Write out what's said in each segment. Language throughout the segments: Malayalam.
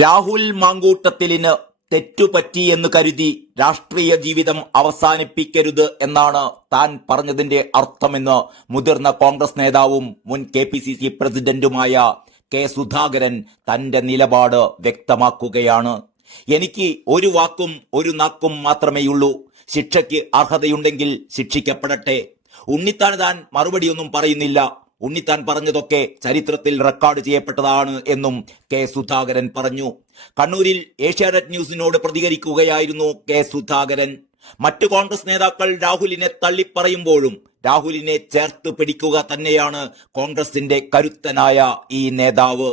രാഹുൽ മാങ്കൂട്ടത്തിലിന് തെറ്റുപറ്റിയെന്ന് കരുതി രാഷ്ട്രീയ ജീവിതം അവസാനിപ്പിക്കരുത് എന്നാണ് താൻ പറഞ്ഞതിന്റെ അർത്ഥമെന്ന് മുതിർന്ന കോൺഗ്രസ് നേതാവും മുൻ KPCC പ്രസിഡന്റുമായ കെ സുധാകരൻ തന്റെ നിലപാട് വ്യക്തമാക്കുകയാണ്. എനിക്ക് ഒരു വാക്കും ഒരു നാക്കും മാത്രമേയുള്ളൂ. ശിക്ഷയ്ക്ക് അർഹതയുണ്ടെങ്കിൽ ശിക്ഷിക്കപ്പെടട്ടെ. ഉണ്ണിത്താൻ താൻ മറുപടിയൊന്നും പറയുന്നില്ല. ഉണ്ണിത്താൻ പറഞ്ഞതൊക്കെ ചരിത്രത്തിൽ റെക്കോർഡ് ചെയ്യപ്പെട്ടതാണ് എന്നും കെ സുധാകരൻ പറഞ്ഞു. കണ്ണൂരിൽ ഏഷ്യാനെറ്റ് ന്യൂസിനോട് പ്രതികരിക്കുകയായിരുന്നു കെ സുധാകരൻ. മറ്റു കോൺഗ്രസ് നേതാക്കൾ രാഹുലിനെ തള്ളിപ്പറയുമ്പോഴും രാഹുലിനെ ചേർത്ത് പിടിക്കുക തന്നെയാണ് കോൺഗ്രസിന്റെ കരുത്തനായ ഈ നേതാവ്.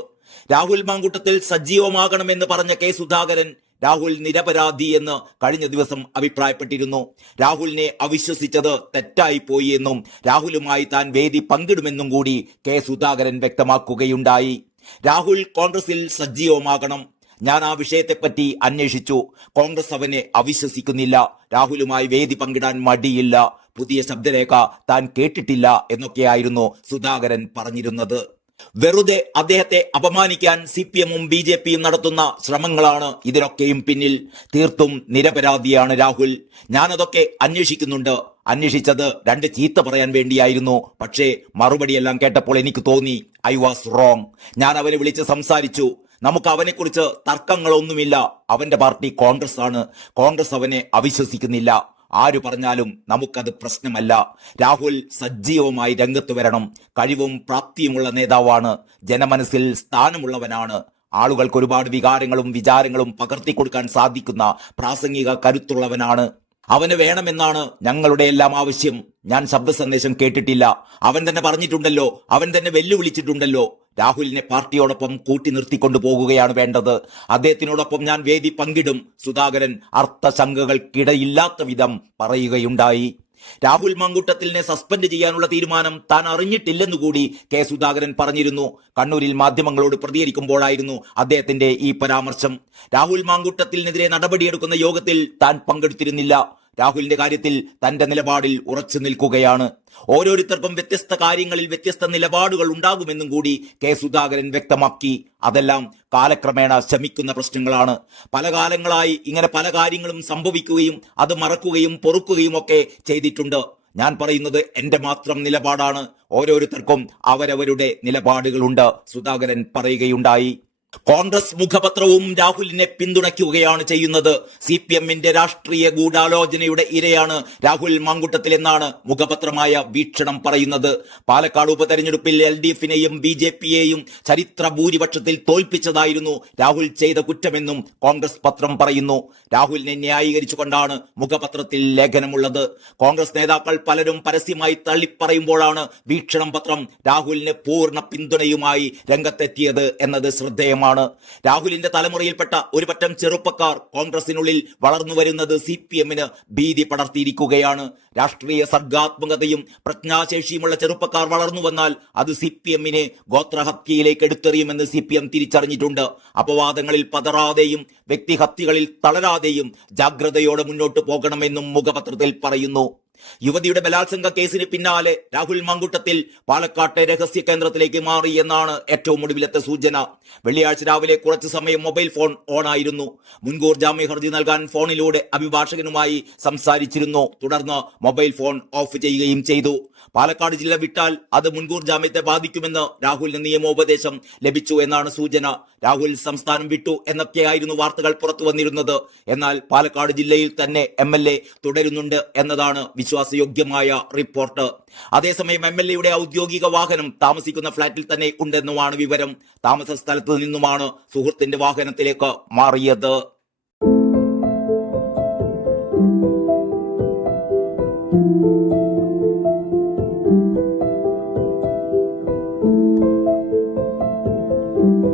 രാഹുൽ മാങ്കൂട്ടത്തിൽ സജീവമാകണമെന്ന് പറഞ്ഞ കെ സുധാകരൻ രാഹുൽ നിരപരാധി എന്ന് കഴിഞ്ഞ ദിവസം അഭിപ്രായപ്പെട്ടിരുന്നു. രാഹുലിനെ അവിശ്വസിച്ചത് തെറ്റായിപ്പോയി എന്നും രാഹുലുമായി താൻ വേദി പങ്കിടുമെന്നും കൂടി കെ സുധാകരൻ വ്യക്തമാക്കുകയുണ്ടായി. രാഹുൽ കോൺഗ്രസിൽ സജീവമാകണം. ഞാൻ ആ വിഷയത്തെപ്പറ്റി അന്വേഷിച്ചു. കോൺഗ്രസ് അവനെ അവിശ്വസിക്കുന്നില്ല. രാഹുലുമായി വേദി പങ്കിടാൻ മടിയില്ല. പുതിയ ശബ്ദരേഖ താൻ കേട്ടിട്ടില്ല എന്നൊക്കെയായിരുന്നു സുധാകരൻ പറഞ്ഞിരുന്നത്. വെറുതെ അദ്ദേഹത്തെ അപമാനിക്കാൻ CPM-ഉം BJP-യും നടത്തുന്ന ശ്രമങ്ങളാണ് ഇതിനൊക്കെയും പിന്നിൽ. തീർത്തും നിരപരാധിയാണ് രാഹുൽ. ഞാനതൊക്കെ അന്വേഷിക്കുന്നുണ്ട്. അന്വേഷിച്ചത് രണ്ട് ചീത്ത പറയാൻ വേണ്ടിയായിരുന്നു. പക്ഷേ മറുപടിയെല്ലാം കേട്ടപ്പോൾ എനിക്ക് തോന്നി ഐ വാസ് റോങ്. ഞാൻ അവനെ വിളിച്ച് സംസാരിച്ചു. നമുക്ക് അവനെക്കുറിച്ച് തർക്കങ്ങളൊന്നുമില്ല. അവന്റെ പാർട്ടി കോൺഗ്രസ് ആണ്. കോൺഗ്രസ് അവനെ അവിശ്വസിക്കുന്നില്ല. ആരു പറഞ്ഞാലും നമുക്കത് പ്രശ്നമല്ല. രാഹുൽ സജീവമായി രംഗത്ത് വരണം. കഴിവും പ്രാപ്തിയുമുള്ള നേതാവാണ്. ജനമനസ്സിൽ സ്ഥാനമുള്ളവനാണ്. ആളുകൾക്ക് ഒരുപാട് വികാരങ്ങളും വിചാരങ്ങളും പകർത്തിക്കൊടുക്കാൻ സാധിക്കുന്ന പ്രാസംഗിക കരുത്തുള്ളവനാണ്. അവന് വേണമെന്നാണ് ഞങ്ങളുടെ എല്ലാം ആവശ്യം. ഞാൻ ശബ്ദ സന്ദേശം കേട്ടിട്ടില്ല. അവൻ തന്നെ പറഞ്ഞിട്ടുണ്ടല്ലോ, അവൻ തന്നെ വെല്ലുവിളിച്ചിട്ടുണ്ടല്ലോ. രാഹുലിനെ പാർട്ടിയോടൊപ്പം കൂട്ടി നിർത്തിക്കൊണ്ടു പോകുകയാണ് വേണ്ടത്. അദ്ദേഹത്തിനോടൊപ്പം ഞാൻ വേദി പങ്കിടും. സുധാകരൻ അർത്ഥശങ്കകൾക്കിടയില്ലാത്ത വിധം പറയുകയുണ്ടായി. രാഹുൽ മാങ്കൂട്ടത്തിലിനെ സസ്പെൻഡ് ചെയ്യാനുള്ള തീരുമാനം താൻ അറിഞ്ഞിട്ടില്ലെന്നുകൂടി കെ സുധാകരൻ പറഞ്ഞിരുന്നു. കണ്ണൂരിൽ മാധ്യമങ്ങളോട് പ്രതികരിക്കുമ്പോഴായിരുന്നു അദ്ദേഹത്തിന്റെ ഈ പരാമർശം. രാഹുൽ മാങ്കൂട്ടത്തിലിനെതിരെ നടപടിയെടുക്കുന്ന യോഗത്തിൽ താൻ പങ്കെടുത്തിരുന്നില്ല. രാഹുലിന്റെ കാര്യത്തിൽ തന്റെ നിലപാടിൽ ഉറച്ചു നിൽക്കുകയാണ്. ഓരോരുത്തർക്കും വ്യത്യസ്ത കാര്യങ്ങളിൽ വ്യത്യസ്ത നിലപാടുകൾ ഉണ്ടാകുമെന്നും കൂടി കെ സുധാകരൻ വ്യക്തമാക്കി. അതെല്ലാം കാലക്രമേണ ശമിക്കുന്ന പ്രശ്നങ്ങളാണ്. പല കാലങ്ങളായി ഇങ്ങനെ പല കാര്യങ്ങളും സംഭവിക്കുകയും അത് മറക്കുകയും പൊറുക്കുകയും ഒക്കെ ചെയ്തിട്ടുണ്ട്. ഞാൻ പറയുന്നത് എന്റെ മാത്രം നിലപാടാണ്. ഓരോരുത്തർക്കും അവരവരുടെ നിലപാടുകളുണ്ട്, സുധാകരൻ പറയുകയുണ്ടായി. കോൺഗ്രസ് മുഖപത്രവും രാഹുലിനെ പിന്തുണയ്ക്കുകയാണ് ചെയ്യുന്നത്. CPM-ന്റെ രാഷ്ട്രീയ ഗൂഢാലോചനയുടെ ഇരയാണ് രാഹുൽ മാങ്കൂട്ടത്തിൽ എന്നാണ് മുഖപത്രമായ വീക്ഷണം പറയുന്നത്. പാലക്കാട് ഉപതെരഞ്ഞെടുപ്പിൽ LDF-നെയും BJP-യെയും ചരിത്ര ഭൂരിപക്ഷത്തിൽ തോൽപ്പിച്ചതായിരുന്നു രാഹുൽ ചെയ്ത കുറ്റമെന്നും കോൺഗ്രസ് പത്രം പറയുന്നു. രാഹുലിനെ ന്യായീകരിച്ചുകൊണ്ടാണ് മുഖപത്രത്തിൽ ലേഖനമുള്ളത്. കോൺഗ്രസ് നേതാക്കൾ പലരും പരസ്യമായി തള്ളിപ്പറയുമ്പോഴാണ് വീക്ഷണം പത്രം രാഹുലിന് പൂർണ്ണ പിന്തുണയുമായി രംഗത്തെത്തിയത് എന്നത് ശ്രദ്ധേയമാണ്. രാഹുലിന്റെ തലമുറയിൽപ്പെട്ട ഒരു പറ്റം ചെറുപ്പക്കാർ കോൺഗ്രസിനുള്ളിൽ വളർന്നു വരുന്നത് CPM-ന് ഭീതി പടർത്തിയിരിക്കുകയാണ്. രാഷ്ട്രീയ സർഗാത്മകതയും പ്രജ്ഞാശേഷിയുമുള്ള ചെറുപ്പക്കാർ വളർന്നു വന്നാൽ അത് CPM-നെ ഗോത്രഹത്യയിലേക്ക് എടുത്തെറിയുമെന്ന് CPM തിരിച്ചറിഞ്ഞിട്ടുണ്ട്. അപവാദങ്ങളിൽ പതറാതെയും വ്യക്തിഹത്യകളിൽ തളരാതെയും ജാഗ്രതയോടെ മുന്നോട്ട് പോകണമെന്നും മുഖപത്രത്തിൽ പറയുന്നു. യുവതിയുടെ ബലാത്സംഗ കേസിന് പിന്നാലെ രാഹുൽ മാങ്കൂട്ടത്തിൽ പാലക്കാട്ടെ രഹസ്യ കേന്ദ്രത്തിലേക്ക് മാറി എന്നാണ് ഏറ്റവും ഒടുവിലത്തെ സൂചന. വെള്ളിയാഴ്ച രാവിലെ കുറച്ചു സമയം മൊബൈൽ ഫോൺ ഓണായിരുന്നു. മുൻകൂർ ജാമ്യ ഹർജി നൽകാൻ ഫോണിലൂടെ അഭിഭാഷകനുമായി സംസാരിച്ചിരുന്നു. തുടർന്ന് മൊബൈൽ ഫോൺ ഓഫ് ചെയ്യുകയും ചെയ്തു. പാലക്കാട് ജില്ല വിട്ടാൽ അത് മുൻകൂർ ജാമ്യത്തെ ബാധിക്കുമെന്ന് രാഹുലിന് നിയമോപദേശം ലഭിച്ചു എന്നാണ് സൂചന. രാഹുൽ സംസ്ഥാനം വിട്ടു എന്നൊക്കെയായിരുന്നു വാർത്തകൾ പുറത്തു വന്നിരുന്നത്. എന്നാൽ പാലക്കാട് ജില്ലയിൽ തന്നെ MLA തുടരുന്നുണ്ട് എന്നതാണ് വിശ്വാസയോഗ്യമായ റിപ്പോർട്ട്. അതേസമയം MLA-യുടെ ഔദ്യോഗിക വാഹനം താമസിക്കുന്ന ഫ്ളാറ്റിൽ തന്നെ ഉണ്ടെന്നുമാണ് വിവരം. താമസ സ്ഥലത്ത് നിന്നുമാണ് സുഹൃത്തിന്റെ വാഹനത്തിലേക്ക് മാറിയത്.